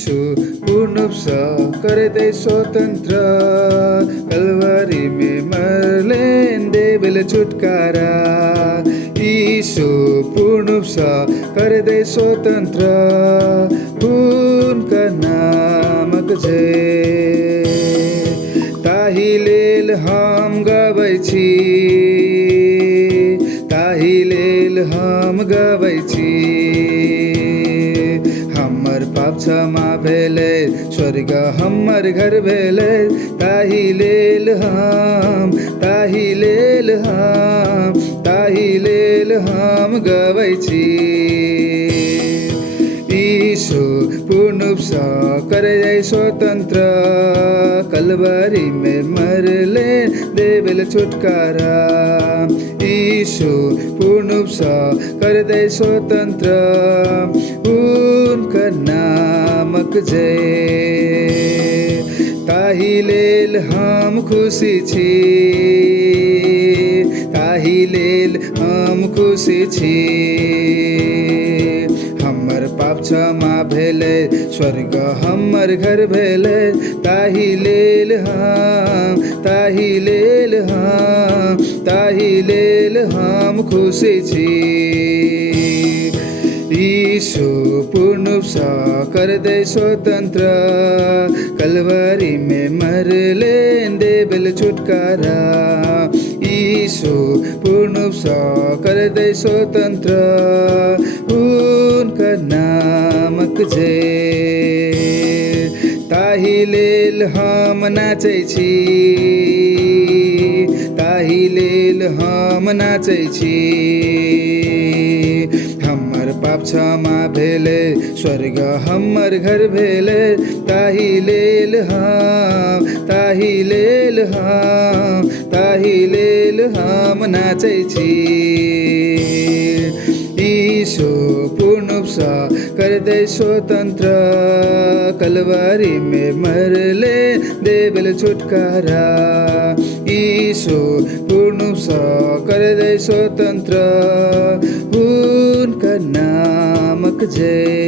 यीशु पूर्ण रूप से कर दे स्वतंत्र, कलवरी में मरले देवल छुटकारा। यीशु पूर्ण रूप से कर दे स्वतंत्र, उनका नामक जय। ताहि लेल हम गबै छी, ताहि लेल हम गबै छी। हमर पाप क्षमा भेलै, स्वर्ग हमर घर भेलै। ताहि लेल हम, ताहि लेल हम, ताहि लेल हम गबै छी। यीशु पूर्ण रूप से कर दे स्वतंत्र, कलवरी में मरले देवल छुटकारा। यीशु पूर्ण रूप से कर दे स्वतंत्र, उनका नामक जय। ताहि लेल हम खुशी छी, ताहि लेल हम खुशी छी। हमर पाप क्षमा भेलै, स्वर्ग हमर घर भेलै। ताहि लेल हम, ताहि लेल हम, ताहि लेल हम खुशी छी। यीशु पूर्ण रूप से कर दे स्वतंत्र, कलवरी में मरले देवल छुटकारा। यीशु पूर्ण रूप से कर दे स्वतंत्र, उनका नामक जय। ताहि लेल हम नाचै छी, ताहि लेल हम नाचै छी। हमर पाप क्षमा भेलै, स्वर्ग हमर घर भेलै। ताहि लेल हम, ताहि लेल हम, ताहि लेल हम नाचै छी। यीशु पूर्ण रूप से कर दे स्वतंत्र, कलवरी में मरले देवल छुटकारा। यीशु पूर्ण रूप से कर दे स्वतंत्र, उनका नामक जय।